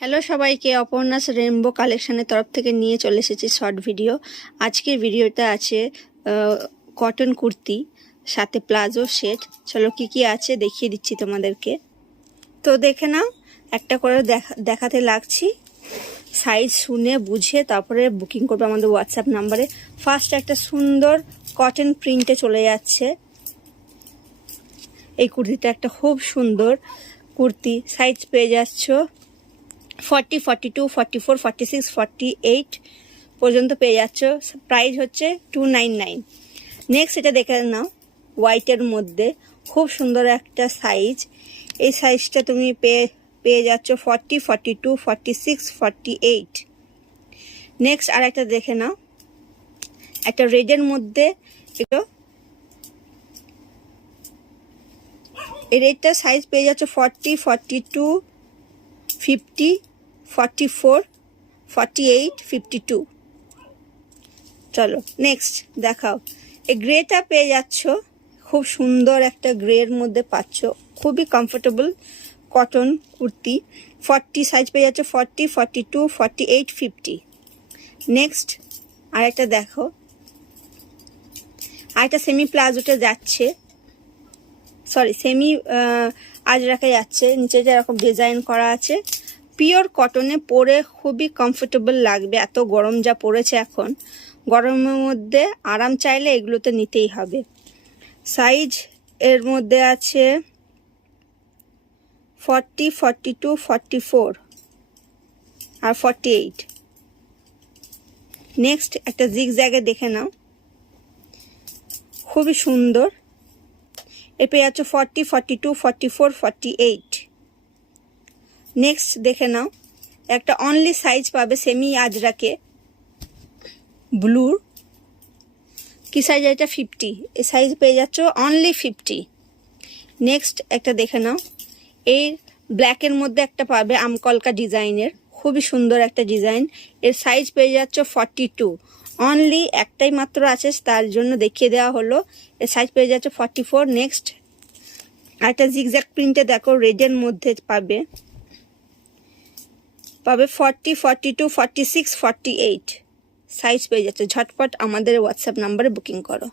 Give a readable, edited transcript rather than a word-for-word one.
Hello সবাইকে, Aparna's rainbow কালেকশনের তরফ থেকে নিয়ে চলে এসেছি শর্ট ভিডিও। আজকের ভিডিওটা আছে কটন কুর্তি সাথে প্লাজো সেট। চলো কি কি আছে দেখিয়ে দিচ্ছি তোমাদেরকে। তো দেখে নাও, একটা করে দেখাতে লাগছি। সাইজ শুনে বুঝে তারপরে বুকিং করবে আমাদের হোয়াটসঅ্যাপ নাম্বারে। ফার্স্ট একটা সুন্দর কটন প্রিন্টে চলে যাচ্ছে এই কুর্তিটা। একটা খুব সুন্দর কুর্তি। সাইজ পেয়ে যাচ্ছ 40, 42, 44, 46, 48 পর্যন্ত পেয়ে যাচ্ছ। প্রাইস হচ্ছে 299। নেক্সট এটা দেখে নাও, হোয়াইটের মধ্যে খুব সুন্দর একটা সাইজ। এই সাইজটা তুমি পেয়ে যাচ্ছ 40, 42, 46, 48। নেক্সট আর একটা দেখে নাও, একটা রেডের মধ্যে এই রেডটা সাইজ পেয়ে যাচ্ছ 40, 42, 50, 44, 48, 52। চলো নেক্সট দেখাও। এই গ্রেটা পেয়ে যাচ্ছ, খুব সুন্দর একটা গ্রের মধ্যে পাচ্ছ, খুবই কমফোর্টেবল কটন কুর্তি। 40 সাইজ পেয়ে যাচ্ছ, 40, 42, 48, 50। নেক্সট আরেকটা দেখো, আরেকটা সেমি প্লাজোতে যাচ্ছে, সরি সেমি আজরাকে যাচ্ছে। নিচে যেরকম ডিজাইন করা আছে, পিওর কটনে পরে খুবই কমফোর্টেবল লাগবে। এত গরম যা পড়েছে এখন, গরমের মধ্যে আরাম চাইলে এগুলোতে নিতেই হবে। সাইজ এর মধ্যে আছে 40, 42, 44 আর 48। নেক্সট একটা জিগজ্যাগে দেখে নাও, খুবই সুন্দর। এ পেয়ে যাচ্ছ 40, 42, 44, 48। নেক্সট দেখে নাও, একটা অনলি সাইজ পাবে সেমি আজরাকে ব্লুর। কি সাইজ এটা? 50। এই সাইজ পেয়ে যাচ্ছ অনলি 50। নেক্সট একটা দেখে নাও, এই ব্ল্যাকের মধ্যে একটা পাবে আমকলকা ডিজাইনের, খুবই সুন্দর একটা ডিজাইন। এর সাইজ পেয়ে যাচ্ছ 42। অনলি একটাই মাত্র আছে, তার জন্য দেখিয়ে দেওয়া হলো। এর সাইজ পেয়ে যাচ্ছ 44। নেক্সট একটা জিগজ্যাগ প্রিন্টে দেখো, রেডের মধ্যে পাবে 40, 42, 46, 48 সাইজ পেয়ে যাচ্ছে। ঝটপট আমাদের হোয়াটসঅ্যাপ নাম্বারে বুকিং করো।